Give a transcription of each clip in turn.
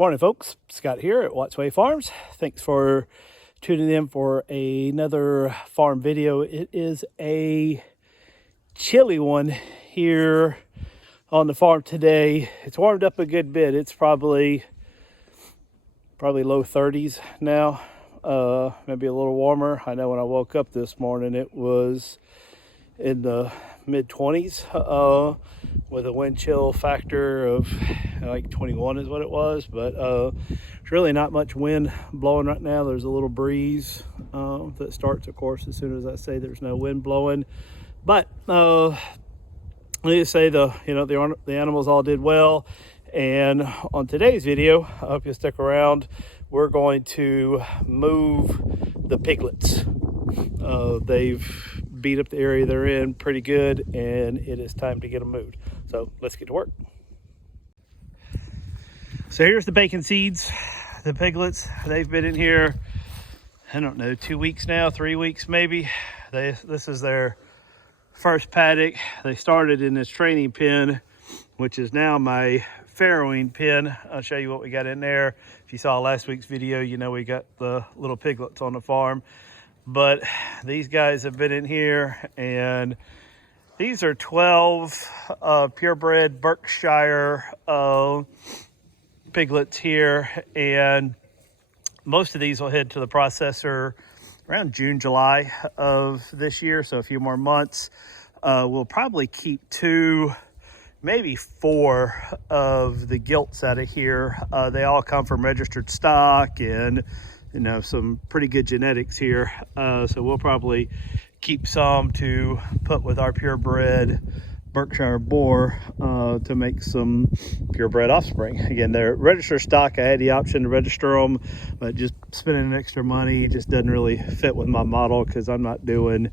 Morning, folks. Scott here at Wattsway Farms. Thanks for tuning in for another farm video. It is a chilly one here on the farm today. It's warmed up a good bit. It's probably low 30s now, maybe a little warmer. I know when I woke up this morning it was in the mid 20s with a wind chill factor of like 21 is what it was, but there's really not much wind blowing right now. There's a little breeze that starts, of course, as soon as I say there's no wind blowing. But let me just say the animals all did well. And on today's video, I hope you stick around, we're going to move the piglets. They've beat up the area they're in pretty good, and it is time to get them moved. So let's get to work. So here's the bacon seeds, the piglets. They've been in here, I don't know, 2 weeks now, 3 weeks maybe. This is their first paddock. They started in this training pen, which is now my farrowing pen. I'll show you what we got in there. If you saw last week's video, you know we got the little piglets on the farm. But these guys have been in here, and these are 12 purebred Berkshire piglets here, and most of these will head to the processor around June, July of this year, so a few more months. We'll probably keep 2, maybe 4 of the gilts out of here. They all come from registered stock, and some pretty good genetics here. So we'll probably keep some to put with our purebred Berkshire boar to make some purebred offspring. Again, they're registered stock. I had the option to register them, but just spending extra money just doesn't really fit with my model because I'm not doing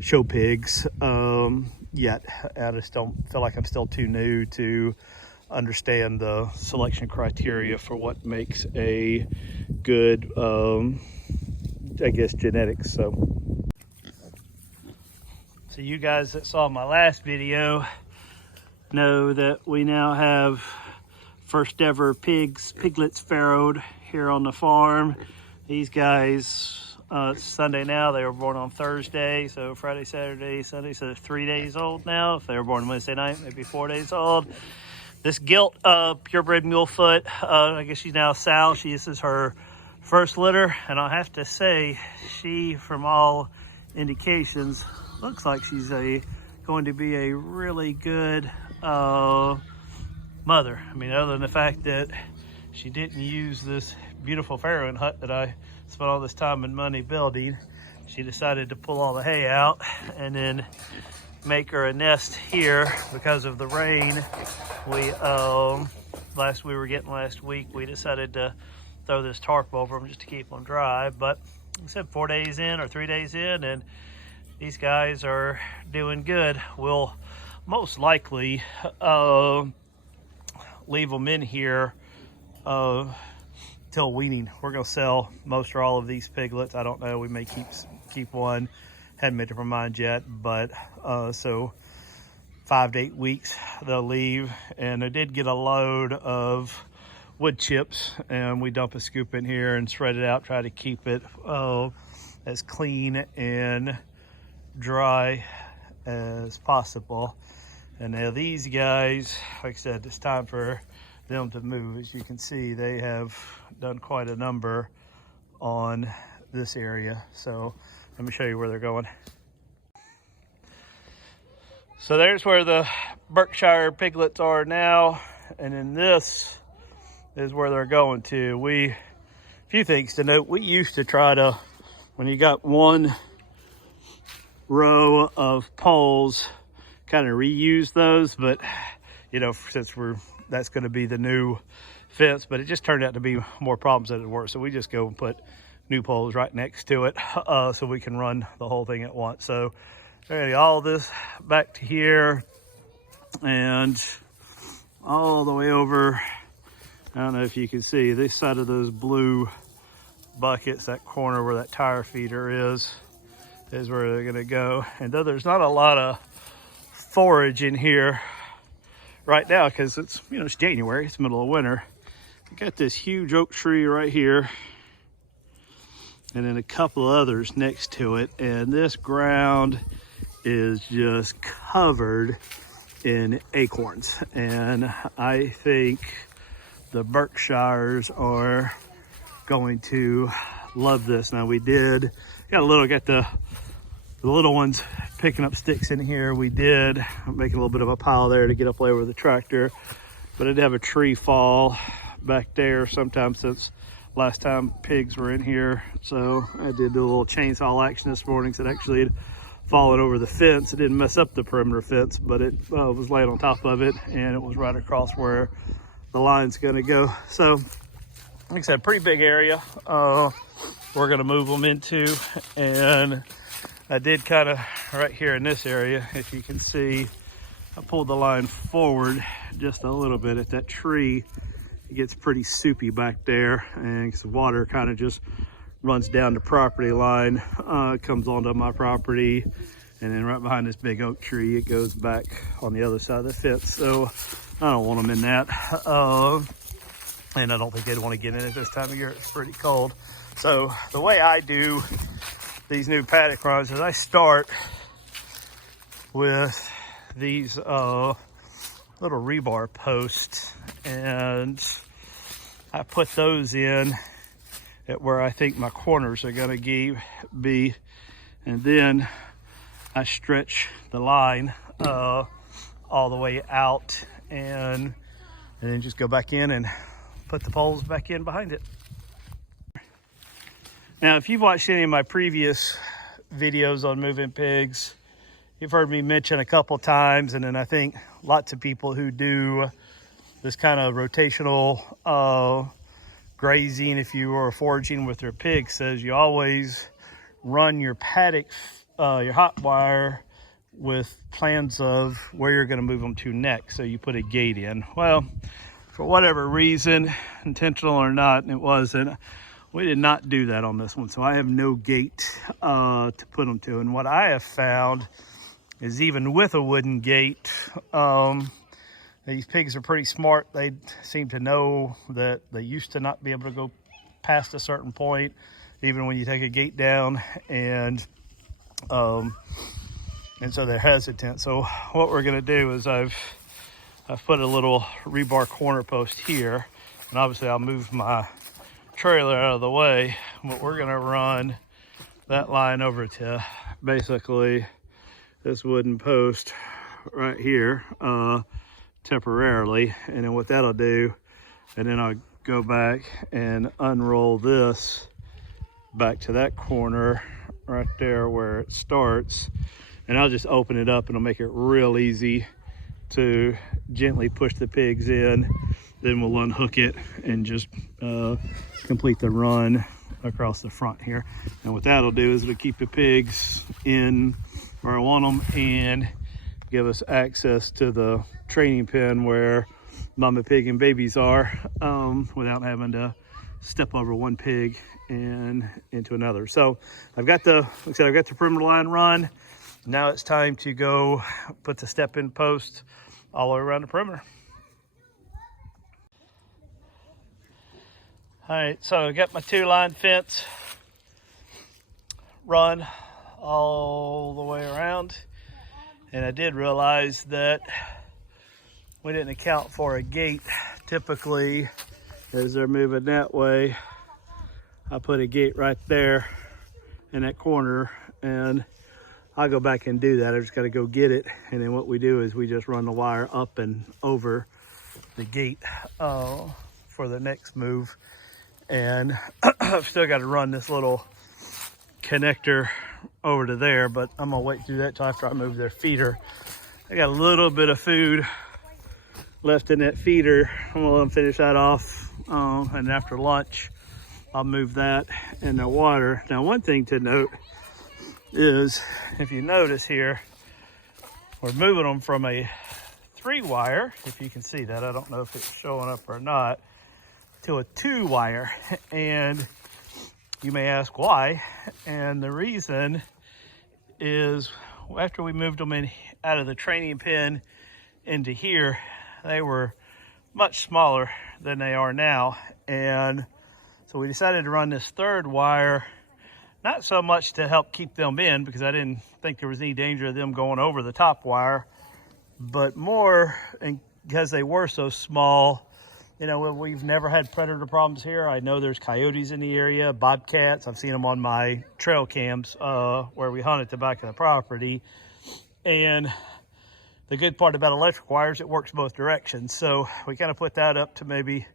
show pigs yet. I just don't feel like I'm still too new to understand the selection criteria for what makes a good genetics. So you guys that saw my last video know that we now have first ever piglets farrowed here on the farm. These guys, Sunday now, they were born on Thursday, so Friday, Saturday, Sunday, so they're 3 days old now. If they were born Wednesday night, maybe 4 days old. This gilt purebred mulefoot, I guess she's now Sal. This is her first litter, and I'll have to say, she, from all indications, looks like she's going to be a really good mother. I mean, other than the fact that she didn't use this beautiful farrowing hut that I spent all this time and money building. She decided to pull all the hay out and then make her a nest here because of the rain. Last week, we decided to throw this tarp over them just to keep them dry. But like I said, 4 days in or 3 days in, and these guys are doing good. We'll most likely leave them in here till weaning. We're gonna sell most or all of these piglets. I don't know, we may keep one. Hadn't made up our mind yet, but so 5 to 8 weeks they'll leave. And I did get a load of wood chips, and we dump a scoop in here and spread it out, try to keep it as clean and dry as possible. And now these guys, like I said, it's time for them to move. As you can see, they have done quite a number on this area. So let me show you where they're going. So there's where the Berkshire piglets are now, and then this is where they're going to. A few things to note. We used to try to, when you got one row of poles, kind of reuse those, but since that's going to be the new fence, but it just turned out to be more problems than it worked. So we just go and put new poles right next to it so we can run the whole thing at once. So all this back to here and all the way over. I don't know if you can see this side of those blue buckets, that corner where that tire feeder is where they're gonna go. And though there's not a lot of forage in here right now because it's January, it's middle of winter, I got this huge oak tree right here, and then a couple others next to it, and this ground is just covered in acorns. And I think the Berkshires are going to love this. Now we got the little ones picking up sticks in here. We did make a little bit of a pile there to get up over the tractor, but I did have a tree fall back there sometime since last time pigs were in here. So I did do a little chainsaw action this morning. So it actually had fallen over the fence. It didn't mess up the perimeter fence, but it was laying on top of it, and it was right across where the line's gonna go. So like I said, pretty big area we're gonna move them into. And I did kind of right here in this area, if you can see, I pulled the line forward just a little bit at that tree. It gets pretty soupy back there, and the water kind of just runs down the property line, comes onto my property, and then right behind this big oak tree, it goes back on the other side of the fence. So I don't want them in that. And I don't think they'd want to get in it this time of year. It's pretty cold. So the way I do these new paddock runs is I start with these little rebar posts, and I put those in at where I think my corners are going to be, and then I stretch the line all the way out, and then just go back in and put the poles back in behind it. Now, if you've watched any of my previous videos on moving pigs, you've heard me mention a couple times, and then I think lots of people who do this kind of rotational grazing, if you are foraging with their pigs, says you always run your paddock, your hot wire, with plans of where you're going to move them to next. So you put a gate in. Well, for whatever reason, intentional or not, it wasn't. We did not do that on this one, so I have no gate to put them to. And what I have found is even with a wooden gate, these pigs are pretty smart. They seem to know that they used to not be able to go past a certain point, even when you take a gate down, and so they're hesitant. So what we're gonna do is I've put a little rebar corner post here, and obviously I'll move my trailer out of the way, but we're gonna run that line over to basically this wooden post right here temporarily. And then what that'll do, and then I'll go back and unroll this back to that corner right there where it starts, and I'll just open it up, and it'll make it real easy to gently push the pigs in. Then we'll unhook it and just complete the run across the front here. And what that'll do is it'll keep the pigs in where I want them and give us access to the training pen where mama pig and babies are, without having to step over one pig and into another. So I've got the perimeter line run. Now it's time to go put the step-in post all the way around the perimeter. All right, so I got my 2-line fence run all the way around, and I did realize that we didn't account for a gate. Typically, as they're moving that way, I put a gate right there in that corner, and I'll go back and do that. I just got to go get it, and then what we do is we just run the wire up and over the gate for the next move. And I've still got to run this little connector over to there, but I'm gonna wait through that till after I move their feeder. I got a little bit of food left in that feeder. I'm gonna let them finish that off, and after lunch I'll move that in the water. Now, one thing to note is, if you notice here, we're moving them from a 3-wire, if you can see that, I don't know if it's showing up or not, to a 2-wire. And you may ask why, and the reason is after we moved them in out of the training pen into here, they were much smaller than they are now. And so we decided to run this third wire, not so much to help keep them in, because I didn't think there was any danger of them going over the top wire, but more because they were so small. You know, we've never had predator problems here. I know there's coyotes in the area, bobcats. I've seen them on my trail cams where we hunt at the back of the property. And the good part about electric wires, it works both directions. So we kind of put that up to maybe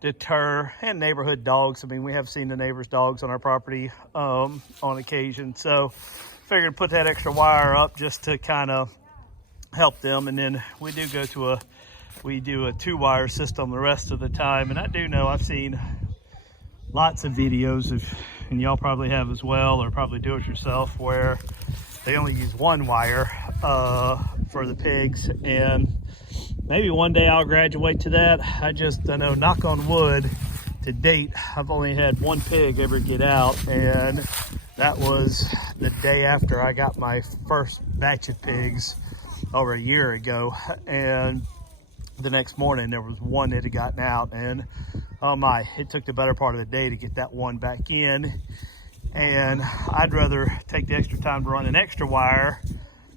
deter, and neighborhood dogs. I mean, we have seen the neighbors' dogs on our property on occasion. So figured to put that extra wire up just to kind of help them. And then we do go to we do a 2-wire system the rest of the time. And I do know I've seen lots of videos of, and y'all probably have as well, or probably do it yourself, where they only use 1 wire for the pigs. And maybe one day I'll graduate to that. I know, knock on wood, to date, I've only had 1 pig ever get out, and that was the day after I got my first batch of pigs over a year ago. And the next morning there was 1 that had gotten out, and oh my, it took the better part of the day to get that 1 back in. And I'd rather take the extra time to run an extra wire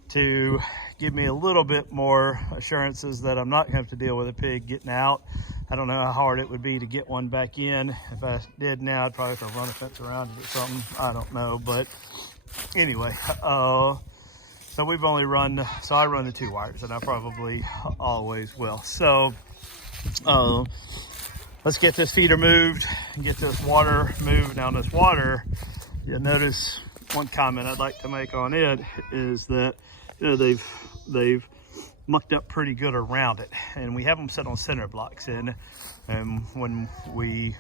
to give me a little bit more assurances that I'm not going to have to deal with a pig getting out. I don't know how hard it would be to get 1 back in. If I did now, I'd probably have to run a fence around it or something. I don't know, but anyway, so we've only run, so I run the 2 wires, and I probably always will. So let's get this feeder moved and get this water moved. Now this water, you'll notice one comment I'd like to make on it is that, you know, they've mucked up pretty good around it, and we have them set on cinder blocks. And when we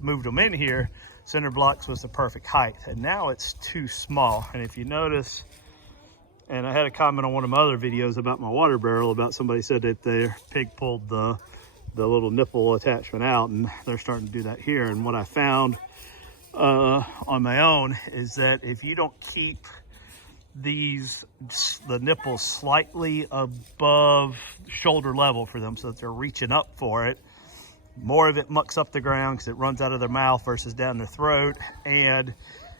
moved them in here, cinder blocks was the perfect height, and now it's too small. And if you notice, and I had a comment on one of my other videos about my water barrel, about somebody said that their pig pulled the little nipple attachment out, and they're starting to do that here. And what I found on my own is that if you don't keep the nipples slightly above shoulder level for them, so that they're reaching up for it, more of it mucks up the ground because it runs out of their mouth versus down their throat, and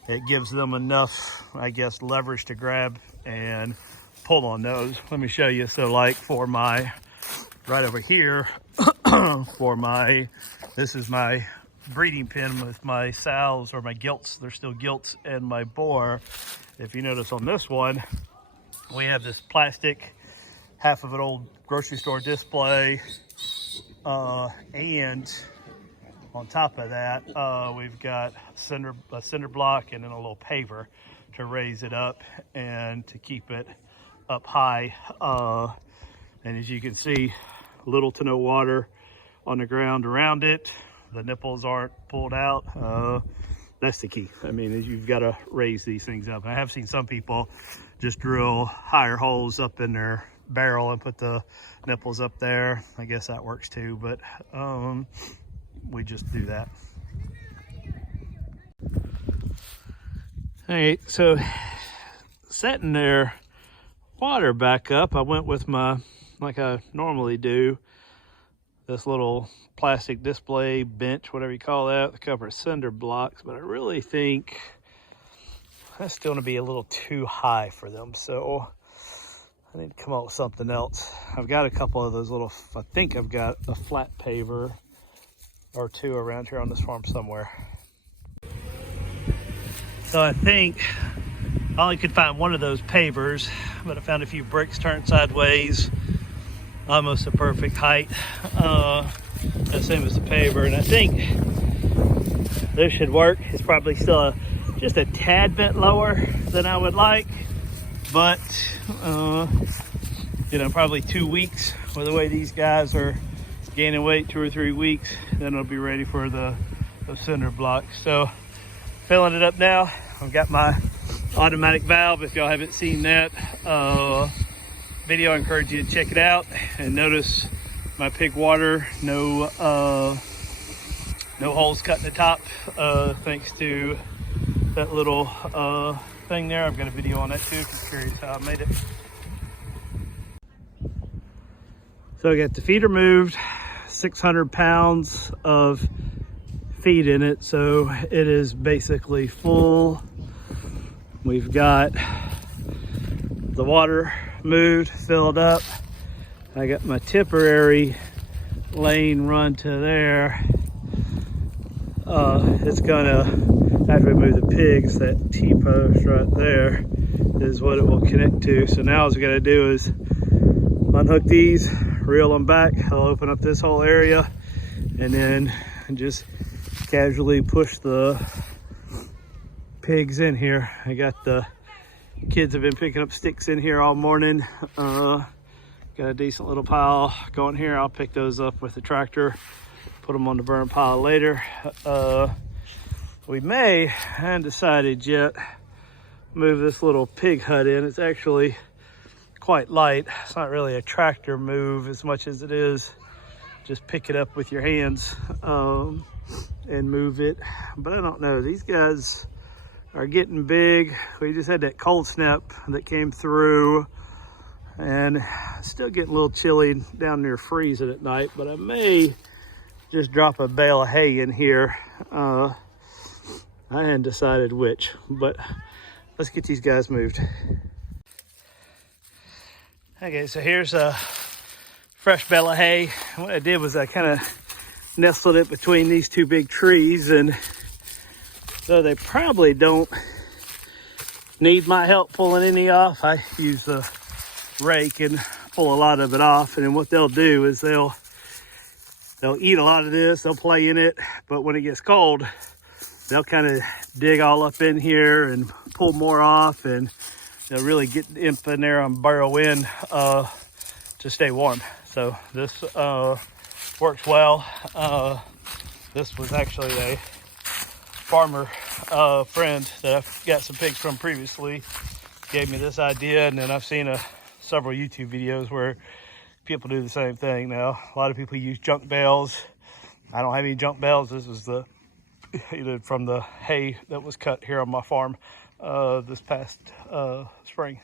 it gives them enough, I guess, leverage to grab and pull on those. Let me show you. So like for my, right over here, this is my breeding pen with my sows, or my gilts. They're still gilts, and my boar. If you notice on this one, we have this plastic, half of an old grocery store display, and on top of that, we've got a cinder block and then a little paver to raise it up and to keep it up high. And as you can see, little to no water on the ground around it. The nipples aren't pulled out. That's the key. I mean, you've got to raise these things up. I have seen some people just drill higher holes up in their barrel and put the nipples up there. I guess that works too, but we just do that. All right, so setting their water back up, I went with my, like I normally do, this little plastic display bench, whatever you call that, to cover cinder blocks. But I really think that's still going to be a little too high for them, so I need to come up with something else. I've got a couple of those little, I think I've got a flat paver or 2 around here on this farm somewhere. So I think I only could find one of those pavers, but I found a few bricks turned sideways, almost the perfect height, the same as the paver. And I think this should work. It's probably still just a tad bit lower than I would like, but you know, probably 2 weeks with the way these guys are gaining weight, 2 or 3 weeks, then it'll be ready for the cinder block. So filling it up now. I've got my automatic valve. If y'all haven't seen that video, I encourage you to check it out. And notice my pig water, no holes cut in the top, thanks to that little thing there. I've got a video on that too if you're curious how I made it. So I got the feeder moved, 600 pounds of feed in it, so it is basically full. We've got the water moved, filled up. I got my temporary lane run to there. It's gonna, after we move the pigs, that T-post right there is what it will connect to. So now what we gotta do is unhook these, reel them back. I'll open up this whole area and then just casually push the pigs in here. I got the kids have been picking up sticks in here all morning. Got a decent little pile going here. I'll pick those up with the tractor, put them on the burn pile later. We may, I haven't decided yet, move this little pig hut in. It's actually quite light. It's not really a tractor move as much as it is just pick it up with your hands and move it. But I don't know, these guys are getting big. We just had that cold snap that came through, and still getting a little chilly down near freezing at night, but I may just drop a bale of hay in here. I hadn't decided which, but let's get these guys moved. Okay, so here's a fresh bale of hay. What I did was I kind of nestled it between these two big trees, and so they probably don't need my help pulling any off. I use a rake and pull a lot of it off, and then what they'll do is they'll eat a lot of this, they'll play in it, but when it gets cold, they'll kind of dig all up in here and pull more off, and they'll really get in there and burrow in to stay warm. So this works well. This was actually a farmer friend that I've got some pigs from previously, gave me this idea, and then I've seen several YouTube videos where people do the same thing now. A lot of people use junk bales. I don't have any junk bales. This is from the hay that was cut here on my farm this past spring.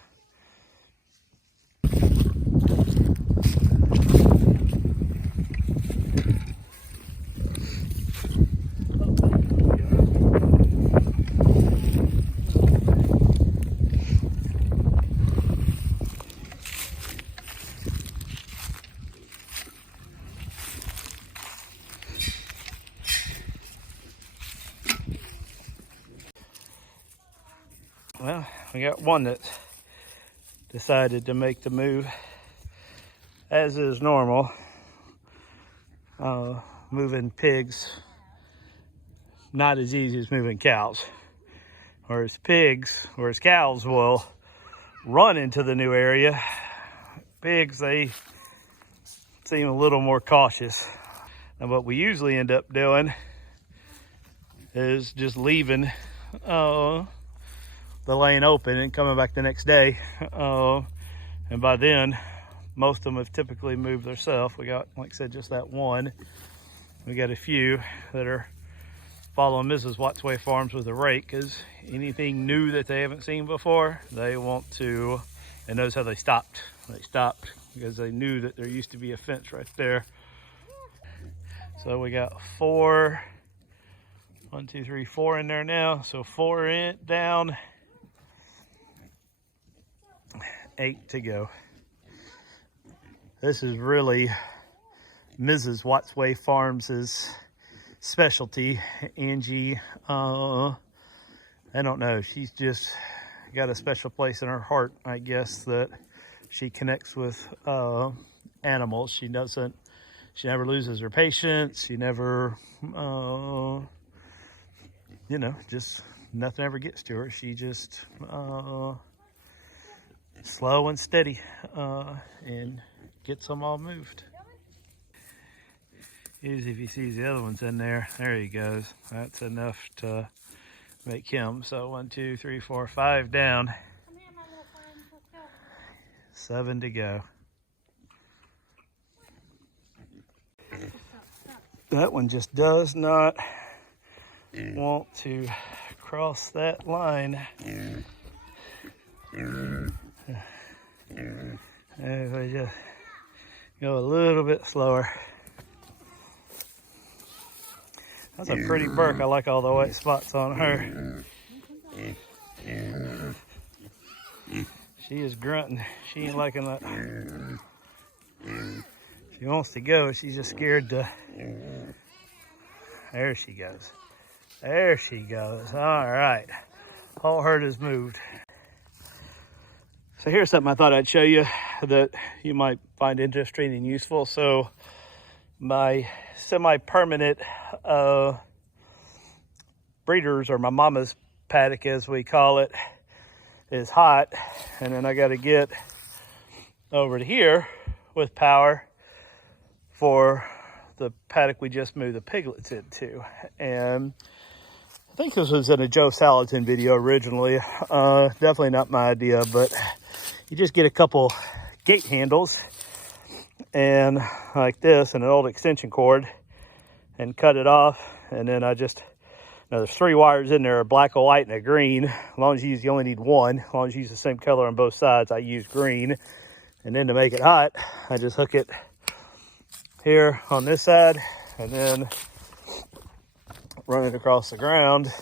Well, we got one that decided to make the move, as is normal. Moving pigs, not as easy as moving cows. Whereas cows will run into the new area. Pigs, they seem a little more cautious. And what we usually end up doing is just leaving the lane open and coming back the next day, and by then most of them have typically moved themselves. We got, like I said, just that one. We got a few that are following Mrs. Wattsway Farms with a rake, because anything new that they haven't seen before, they want to, and notice how they stopped. They stopped because they knew that there used to be a fence right there. So we got 4, 1, 2, 3, 4 in there now. So 4 in, down, 8 to go. This is really Mrs. Wattsway Farms' specialty. Angie, I don't know, she's just got a special place in her heart, I guess, that she connects with animals. She never loses her patience. She never, just nothing ever gets to her. She just slow and steady and gets them all moved. Usually if he sees the other ones in there, there he goes. That's enough to make him. So 1, 2, 3, 4, 5 down. Come here, my little friend. Let's go. 7 to go. That one just does not want to cross that line. If I just go a little bit slower. That's a pretty Berk. I like all the white spots on her. She is grunting. She ain't liking that. She wants to go. She's just scared to. There she goes. There she goes. All right. Whole herd has moved. So here's something I thought I'd show you that you might find interesting and useful. So my semi-permanent breeders, or my mama's paddock as we call it, is hot. And then I got to get over to here with power for the paddock we just moved the piglets into. And I think this was in a Joe Salatin video originally. Definitely not my idea, but you just get a couple gate handles and like this and an old extension cord and cut it off. And then there's 3 wires in there, a black, a white, and a green. As long as you only need one. As long as you use the same color on both sides, I use green. And then to make it hot, I just hook it here on this side and then run it across the ground.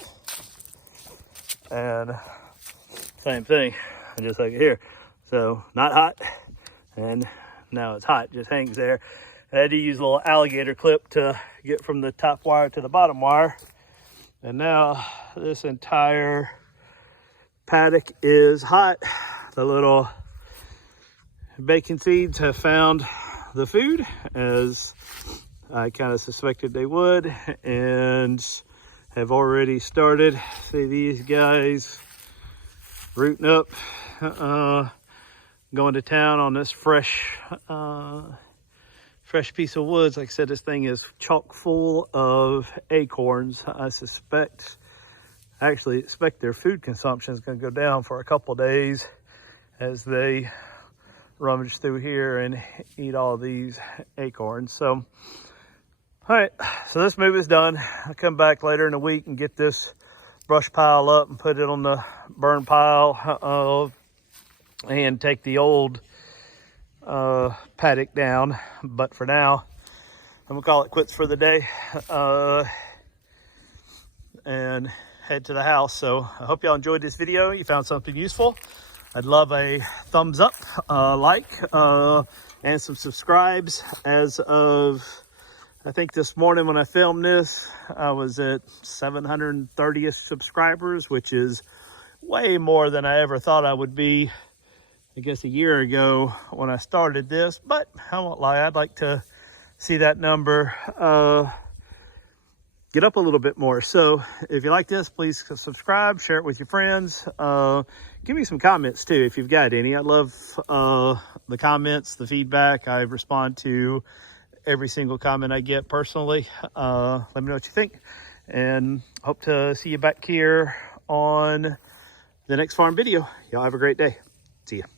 And same thing, I just hook it here. So not hot, and now it's hot, just hangs there. I had to use a little alligator clip to get from the top wire to the bottom wire. And now this entire paddock is hot. The little bacon seeds have found the food, as I kind of suspected they would, and have already started. See these guys rooting up, going to town on this fresh piece of woods. Like I said, this thing is chock full of acorns. I actually expect their food consumption is going to go down for a couple of days as they rummage through here and eat all these acorns. So, all right, so this move is done. I'll come back later in the week and get this brush pile up and put it on the burn pile and take the old paddock down. But for now, I'm gonna call it quits for the day and head to the house. So I hope y'all enjoyed this video. You found something useful. I'd love a thumbs up, like, and some subscribes. As of, I think this morning when I filmed this, I was at 730 subscribers, which is way more than I ever thought I would be, I guess, a year ago when I started this. But I won't lie, I'd like to see that number get up a little bit more. So if you like this, please subscribe, share it with your friends. Give me some comments too if you've got any. I love the comments, the feedback. I respond to every single comment I get personally. Let me know what you think, and hope to see you back here on the next farm video. Y'all have a great day. See ya.